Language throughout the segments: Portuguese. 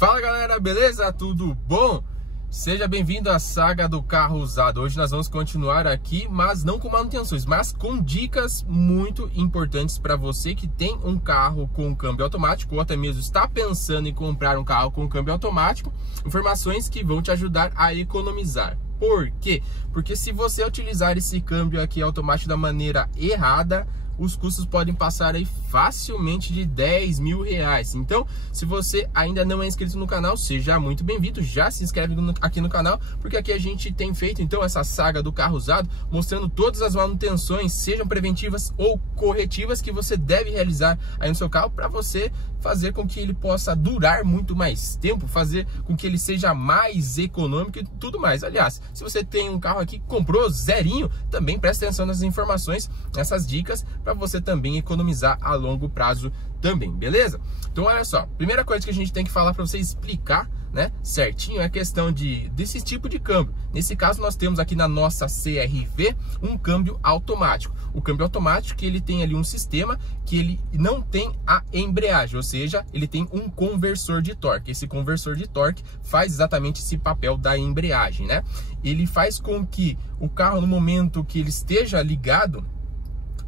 Fala galera, beleza? Tudo bom? Seja bem-vindo à saga do carro usado. Hoje nós vamos continuar aqui, mas não com manutenções, mas com dicas muito importantes para você que tem um carro com câmbio automático ou até mesmo está pensando em comprar um carro com câmbio automático. Informações que vão te ajudar a economizar. Por quê? Porque se você utilizar esse câmbio aqui automático da maneira errada, os custos podem passar aí facilmente de 10 mil reais. Então, se você ainda não é inscrito no canal, seja muito bem-vindo, já se inscreve aqui no canal, porque aqui a gente tem feito então essa saga do carro usado, mostrando todas as manutenções, sejam preventivas ou corretivas, que você deve realizar aí no seu carro para você fazer com que ele possa durar muito mais tempo, fazer com que ele seja mais econômico e tudo mais. Aliás, se você tem um carro aqui que comprou zerinho, também presta atenção nas informações, nessas dicas, para você também economizar a longo prazo também, beleza? Então olha só, primeira coisa que a gente tem que falar para você explicar, né, certinho, é a questão desse tipo de câmbio. Nesse caso nós temos aqui na nossa CR-V um câmbio automático. O câmbio automático que ele tem ali um sistema que ele não tem a embreagem, ou seja, ele tem um conversor de torque. Esse conversor de torque faz exatamente esse papel da embreagem, né? Ele faz com que o carro, no momento que ele esteja ligado,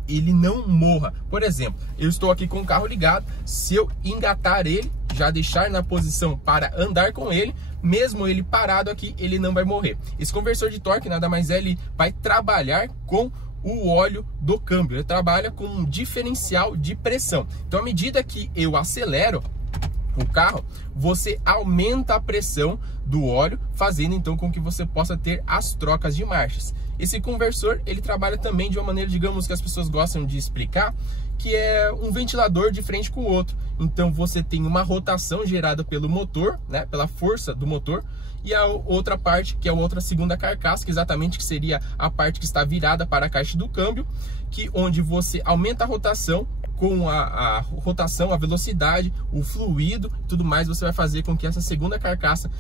ele não morra. Por exemplo, eu estou aqui com o carro ligado, se eu engatar ele, já deixar na posição para andar com ele, mesmo ele parado aqui, ele não vai morrer. Esse conversor de torque nada mais é, ele vai trabalhar com o óleo do câmbio, ele trabalha com um diferencial de pressão. Então, à medida que eu acelero o carro, você aumenta a pressão do óleo, fazendo então com que você possa ter as trocas de marchas. Esse conversor, ele trabalha também de uma maneira, digamos, que as pessoas gostam de explicar, que é um ventilador de frente com o outro. Então você tem uma rotação gerada pelo motor, né, pela força do motor, e a outra parte, que é a outra segunda carcaça, que exatamente que seria a parte que está virada para a caixa do câmbio, que onde você aumenta a rotação, com a rotação, a velocidade, o fluido e tudo mais, você vai fazer com que essa segunda carcaça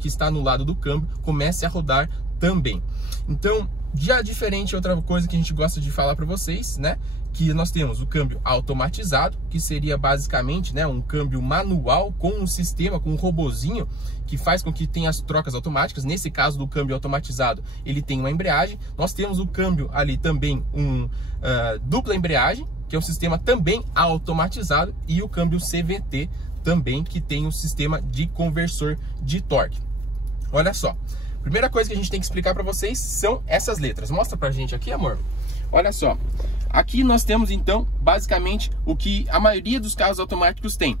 que está no lado do câmbio comece a rodar também. Então, já diferente, outra coisa que a gente gosta de falar para vocês, né, que nós temos o câmbio automatizado, que seria basicamente, né, um câmbio manual com um sistema, com um robozinho que faz com que tenha as trocas automáticas. Nesse caso do câmbio automatizado, ele tem uma embreagem. Nós temos o câmbio ali também dupla embreagem, que é um sistema também automatizado, e o câmbio CVT também, que tem um sistema de conversor de torque. Olha só, primeira coisa que a gente tem que explicar para vocês são essas letras. Mostra pra gente aqui, amor. Olha só, aqui nós temos então basicamente o que a maioria dos carros automáticos tem: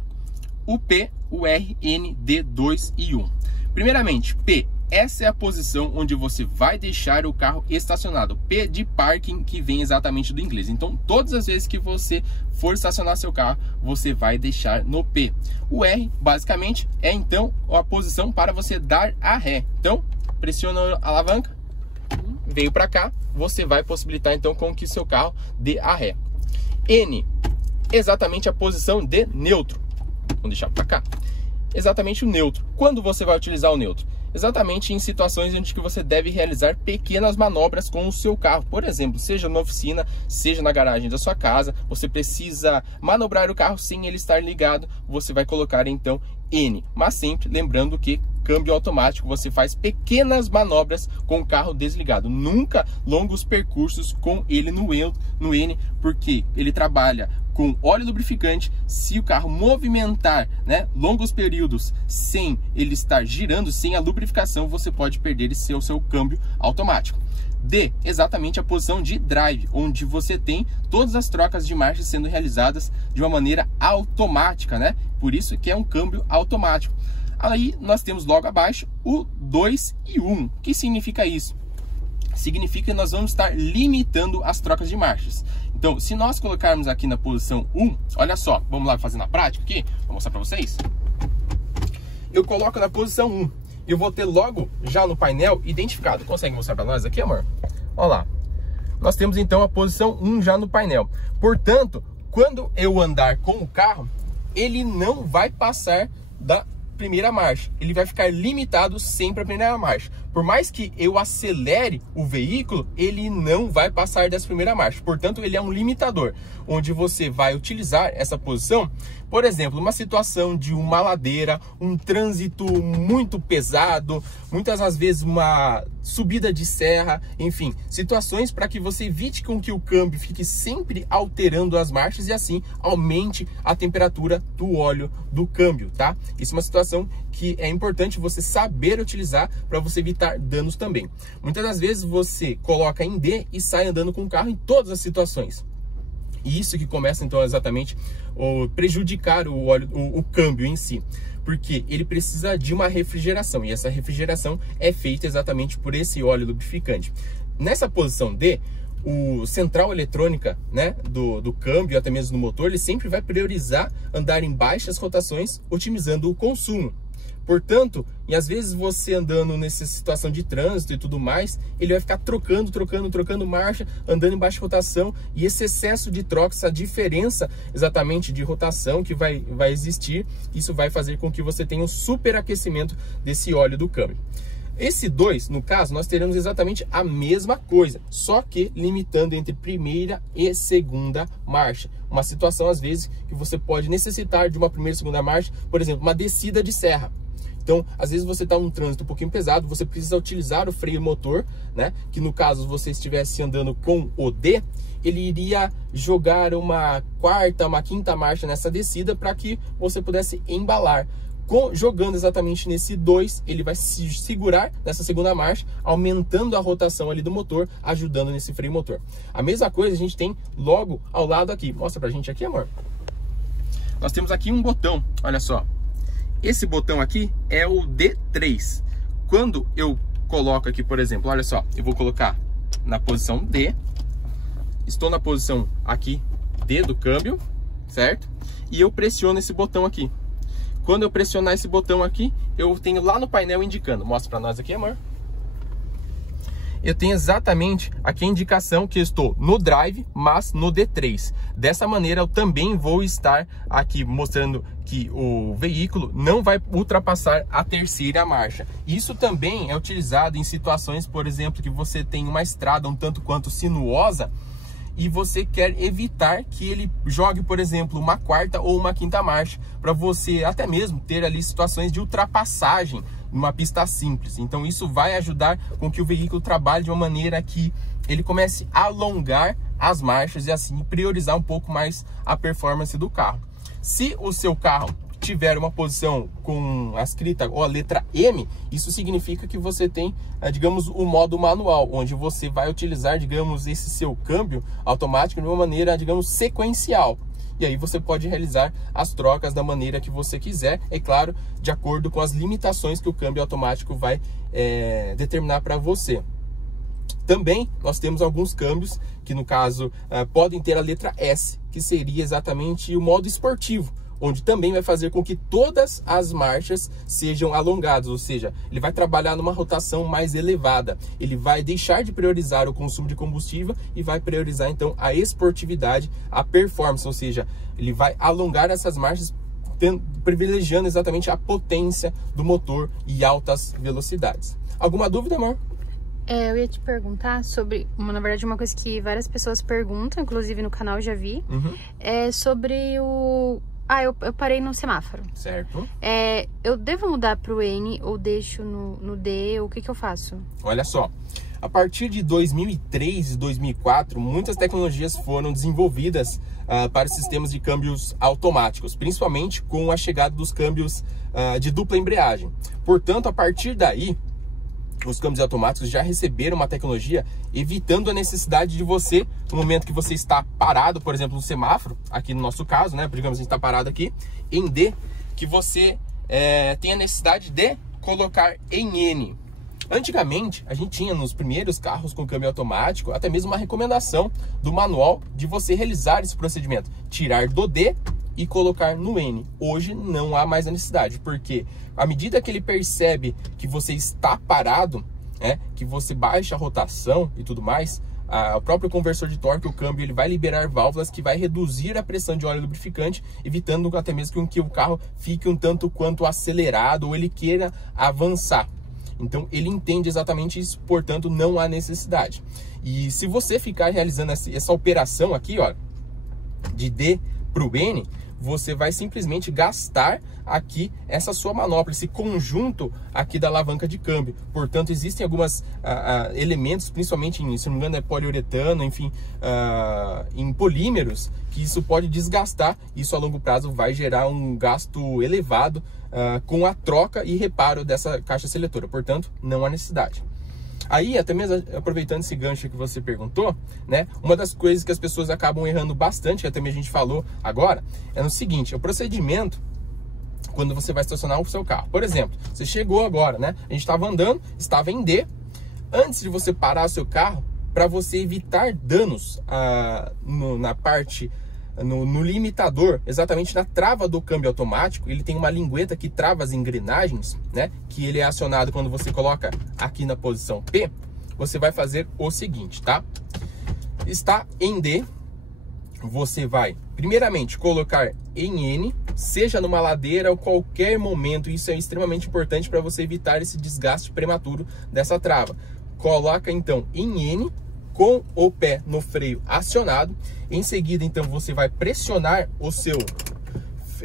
o P, o R, N, D, 2 e 1. Primeiramente, P, essa é a posição onde você vai deixar o carro estacionado. P de parking, que vem exatamente do inglês. Então, todas as vezes que você for estacionar seu carro, você vai deixar no P. O R, basicamente, é então a posição para você dar a ré. Então, pressiona a alavanca, veio para cá, você vai possibilitar então com que seu carro dê a ré. N, exatamente a posição de neutro. Vamos deixar para cá. Exatamente o neutro. Quando você vai utilizar o neutro? Exatamente em situações onde que você deve realizar pequenas manobras com o seu carro. Por exemplo, seja na oficina, seja na garagem da sua casa, você precisa manobrar o carro sem ele estar ligado, você vai colocar então N. Mas sempre lembrando que câmbio automático, você faz pequenas manobras com o carro desligado, nunca longos percursos com ele no N, porque ele trabalha com óleo lubrificante. Se o carro movimentar, né, longos períodos sem ele estar girando, sem a lubrificação, você pode perder o seu câmbio automático. D, exatamente a posição de drive, onde você tem todas as trocas de marcha sendo realizadas de uma maneira automática, né? Por isso que é um câmbio automático. Aí nós temos logo abaixo o 2 e 1. O que significa isso? Significa que nós vamos estar limitando as trocas de marchas. Então, se nós colocarmos aqui na posição 1, olha só, vamos lá fazer na prática aqui, vou mostrar para vocês. Eu coloco na posição 1, eu vou ter logo já no painel identificado. Consegue mostrar para nós aqui, amor? Olha lá. Nós temos então a posição 1 já no painel. Portanto, quando eu andar com o carro, ele não vai passar da primeira marcha, ele vai ficar limitado sempre à primeira marcha. Por mais que eu acelere o veículo, ele não vai passar dessa primeira marcha. Portanto, ele é um limitador, onde você vai utilizar essa posição. Por exemplo, uma situação de uma ladeira, um trânsito muito pesado, muitas das vezes uma subida de serra, enfim, situações para que você evite com que o câmbio fique sempre alterando as marchas e assim aumente a temperatura do óleo do câmbio, tá? Isso é uma situação que é importante você saber utilizar para você evitar danos também. Muitas das vezes você coloca em D e sai andando com o carro em todas as situações. E isso que começa então exatamente a prejudicar o óleo, o câmbio em si, porque ele precisa de uma refrigeração e essa refrigeração é feita exatamente por esse óleo lubrificante. Nessa posição D, o central eletrônica, né, do câmbio, até mesmo do motor, ele sempre vai priorizar andar em baixas rotações, otimizando o consumo. Portanto, e às vezes você andando nessa situação de trânsito e tudo mais, ele vai ficar trocando marcha, andando em baixa rotação, e esse excesso de troca, essa diferença exatamente de rotação que vai existir, isso vai fazer com que você tenha um superaquecimento desse óleo do câmbio. Esse 2, no caso, nós teremos exatamente a mesma coisa, só que limitando entre primeira e segunda marcha. Uma situação, às vezes, que você pode necessitar de uma primeira e segunda marcha, por exemplo, uma descida de serra. Então, às vezes você está num trânsito um pouquinho pesado, você precisa utilizar o freio motor, né? Que no caso, você estivesse andando com o D, ele iria jogar uma quarta, uma quinta marcha nessa descida para que você pudesse embalar. Jogando exatamente nesse 2, ele vai se segurar nessa segunda marcha, aumentando a rotação ali do motor, ajudando nesse freio motor. A mesma coisa a gente tem logo ao lado aqui. Mostra pra gente aqui, amor. Nós temos aqui um botão, olha só. Esse botão aqui é o D3. Quando eu coloco aqui, por exemplo, olha só, eu vou colocar na posição D. Estou na posição aqui D do câmbio, certo? E eu pressiono esse botão aqui. Quando eu pressionar esse botão aqui, eu tenho lá no painel indicando. Mostra para nós aqui, amor. Eu tenho exatamente aqui a indicação que eu estou no drive, mas no D3. Dessa maneira, eu também vou estar aqui mostrando que o veículo não vai ultrapassar a terceira marcha. Isso também é utilizado em situações, por exemplo, que você tem uma estrada um tanto quanto sinuosa, e você quer evitar que ele jogue, por exemplo, uma quarta ou uma quinta marcha, para você até mesmo ter ali situações de ultrapassagem numa pista simples. Então isso vai ajudar com que o veículo trabalhe de uma maneira que ele comece a alongar as marchas e assim priorizar um pouco mais a performance do carro. Se o seu carro tiver uma posição com a escrita ou a letra M, isso significa que você tem, digamos, o modo manual, onde você vai utilizar, digamos, esse seu câmbio automático de uma maneira, digamos, sequencial. E aí você pode realizar as trocas da maneira que você quiser, é claro, de acordo com as limitações que o câmbio automático vai determinar para você. Também nós temos alguns câmbios que, no caso, podem ter a letra S, que seria exatamente o modo esportivo, onde também vai fazer com que todas as marchas sejam alongadas, ou seja, ele vai trabalhar numa rotação mais elevada, ele vai deixar de priorizar o consumo de combustível e vai priorizar então a esportividade, a performance, ou seja, ele vai alongar essas marchas, privilegiando exatamente a potência do motor e altas velocidades. Alguma dúvida, amor? Eu ia te perguntar sobre, na verdade, uma coisa que várias pessoas perguntam, inclusive no canal eu já vi, é sobre o... eu parei no semáforo. Certo. Eu devo mudar para o N ou deixo no D? O que eu faço? Olha só, a partir de 2003 e 2004, muitas tecnologias foram desenvolvidas para sistemas de câmbios automáticos, principalmente com a chegada dos câmbios de dupla embreagem. Portanto, a partir daí, os câmbios automáticos já receberam uma tecnologia evitando a necessidade de você, no momento que você está parado, por exemplo, no semáforo, aqui no nosso caso, né, digamos, a gente está parado aqui, em D, que você tem a necessidade de colocar em N. Antigamente, a gente tinha nos primeiros carros com câmbio automático, até mesmo uma recomendação do manual de você realizar esse procedimento, tirar do D e colocar no N. Hoje não há mais a necessidade, porque à medida que ele percebe que você está parado, que você baixa a rotação e tudo mais, o próprio conversor de torque, o câmbio, ele vai liberar válvulas que vai reduzir a pressão de óleo lubrificante, evitando até mesmo que o carro fique um tanto quanto acelerado ou ele queira avançar. Então ele entende exatamente isso, portanto não há necessidade. E se você ficar realizando essa operação aqui, ó, de D para o N, você vai simplesmente gastar aqui essa sua manopla, esse conjunto aqui da alavanca de câmbio. Portanto, existem alguns elementos, principalmente em, se não me engano, é poliuretano, enfim, em polímeros, que isso pode desgastar. Isso a longo prazo vai gerar um gasto elevado com a troca e reparo dessa caixa seletora. Portanto, não há necessidade. Aí, até mesmo aproveitando esse gancho que você perguntou, né? Uma das coisas que as pessoas acabam errando bastante, que até mesmo a gente falou agora, é no seguinte: o procedimento quando você vai estacionar o seu carro. Por exemplo, você chegou agora, né? A gente estava andando, estava em D. Antes de você parar o seu carro, para você evitar danos na parte... No limitador, exatamente na trava do câmbio automático, ele tem uma lingueta que trava as engrenagens, né? Que ele é acionado quando você coloca aqui na posição P. Você vai fazer o seguinte, tá? Está em D, você vai primeiramente colocar em N, seja numa ladeira ou qualquer momento. Isso é extremamente importante para você evitar esse desgaste prematuro dessa trava. Coloca então em N, com o pé no freio acionado. Em seguida, então, você vai pressionar o seu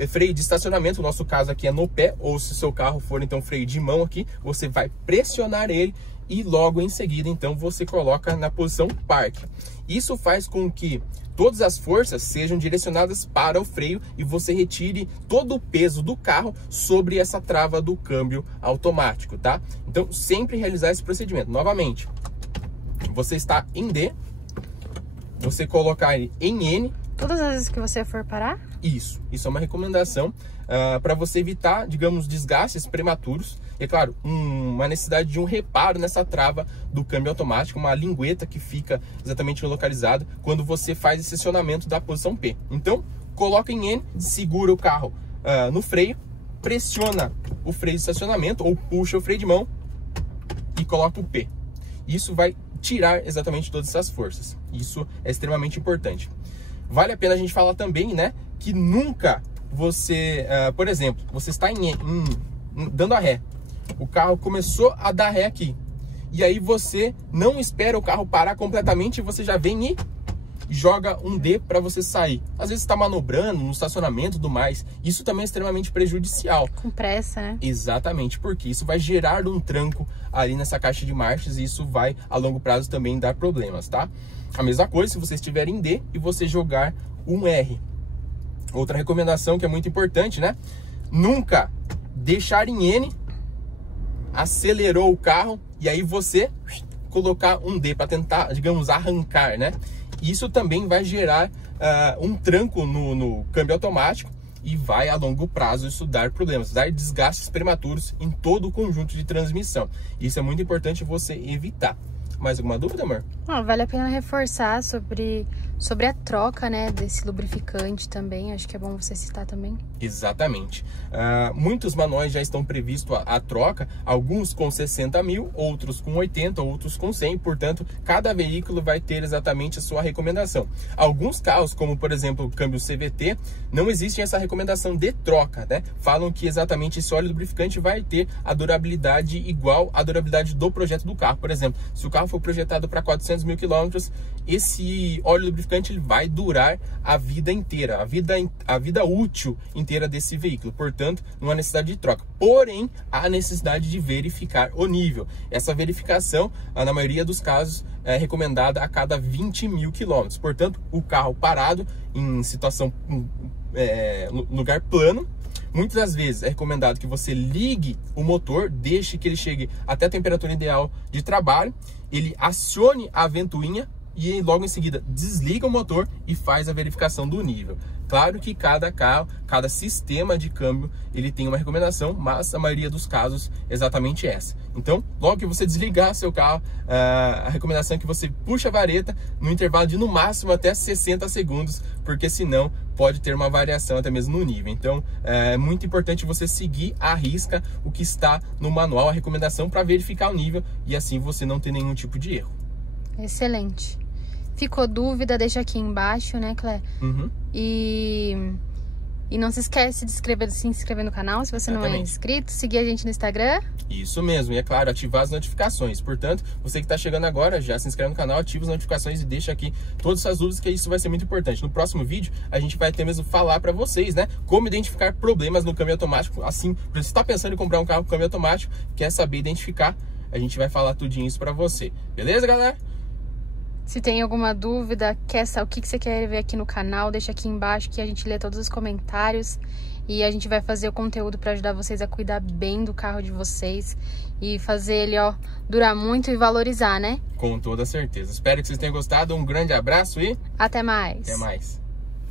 freio de estacionamento. No nosso caso aqui é no pé, ou se o seu carro for, então, freio de mão aqui, você vai pressionar ele e logo em seguida, então, você coloca na posição parque. Isso faz com que todas as forças sejam direcionadas para o freio e você retire todo o peso do carro sobre essa trava do câmbio automático, tá? Então, sempre realizar esse procedimento. Novamente, você está em D, você colocar ele em N. Todas as vezes que você for parar? Isso é uma recomendação para você evitar, digamos, desgastes prematuros. E claro, uma necessidade de um reparo nessa trava do câmbio automático, uma lingueta que fica exatamente localizada quando você faz esse acionamento da posição P. Então, coloca em N, segura o carro no freio, pressiona o freio de estacionamento ou puxa o freio de mão e coloca o P. Isso vai tirar exatamente todas essas forças. Isso é extremamente importante. Vale a pena a gente falar também, né, que nunca você, por exemplo, você está dando a ré. O carro começou a dar ré aqui. E aí você não espera o carro parar completamente e você já vem e joga um D para você sair. Às vezes está manobrando no estacionamento e tudo mais. Isso também é extremamente prejudicial. Com pressa, né? Exatamente, porque isso vai gerar um tranco ali nessa caixa de marchas e isso vai, a longo prazo, também dar problemas, tá? A mesma coisa se você estiver em D e você jogar um R. Outra recomendação que é muito importante, né? Nunca deixar em N, acelerou o carro e aí você colocar um D para tentar, digamos, arrancar, né? Isso também vai gerar um tranco no câmbio automático e vai, a longo prazo, isso dar problemas, dar desgastes prematuros em todo o conjunto de transmissão. Isso é muito importante você evitar. Mais alguma dúvida, amor? Vale a pena reforçar sobre a troca, né, desse lubrificante também. Acho que é bom você citar também. Exatamente. Muitos manuais já estão previstos a troca, alguns com 60 mil, outros com 80, outros com 100. Portanto, cada veículo vai ter exatamente a sua recomendação. Alguns carros, como por exemplo o câmbio CVT, não existe essa recomendação de troca, né? Falam que exatamente esse óleo lubrificante vai ter a durabilidade igual à durabilidade do projeto do carro. Por exemplo, se o carro for projetado para 400 mil quilômetros, esse óleo lubrificante ele vai durar a vida inteira, a vida útil inteira desse veículo. Portanto, não há necessidade de troca. Porém, há necessidade de verificar o nível. Essa verificação, na maioria dos casos, é recomendada a cada 20 mil quilômetros. Portanto, o carro parado em situação lugar plano, muitas das vezes é recomendado que você ligue o motor, deixe que ele chegue até a temperatura ideal de trabalho, ele acione a ventoinha e logo em seguida desliga o motor e faz a verificação do nível. Claro que cada carro, cada sistema de câmbio, ele tem uma recomendação, mas a maioria dos casos é exatamente essa. Então, logo que você desligar seu carro, a recomendação é que você puxe a vareta no intervalo de no máximo até 60 segundos, porque senão pode ter uma variação até mesmo no nível. Então, é muito importante você seguir à risca o que está no manual, a recomendação, para verificar o nível e assim você não ter nenhum tipo de erro. Excelente. Ficou dúvida, deixa aqui embaixo, né, Clé? Uhum. E E não se esquece de se inscrever no canal se você não é inscrito, seguir a gente no Instagram. Isso mesmo, e é claro, ativar as notificações. Portanto, você que está chegando agora, já se inscreve no canal, ativa as notificações e deixa aqui todas as dúvidas, que isso vai ser muito importante. No próximo vídeo, a gente vai até mesmo falar para vocês, né, como identificar problemas no câmbio automático. Assim, se você está pensando em comprar um carro com câmbio automático, quer saber identificar, a gente vai falar tudinho isso para você. Beleza, galera? Se tem alguma dúvida, quer saber o que você quer ver aqui no canal, deixa aqui embaixo que a gente lê todos os comentários e a gente vai fazer o conteúdo para ajudar vocês a cuidar bem do carro de vocês e fazer ele, ó, durar muito e valorizar, né? Com toda certeza. Espero que vocês tenham gostado. Um grande abraço e até mais. Até mais.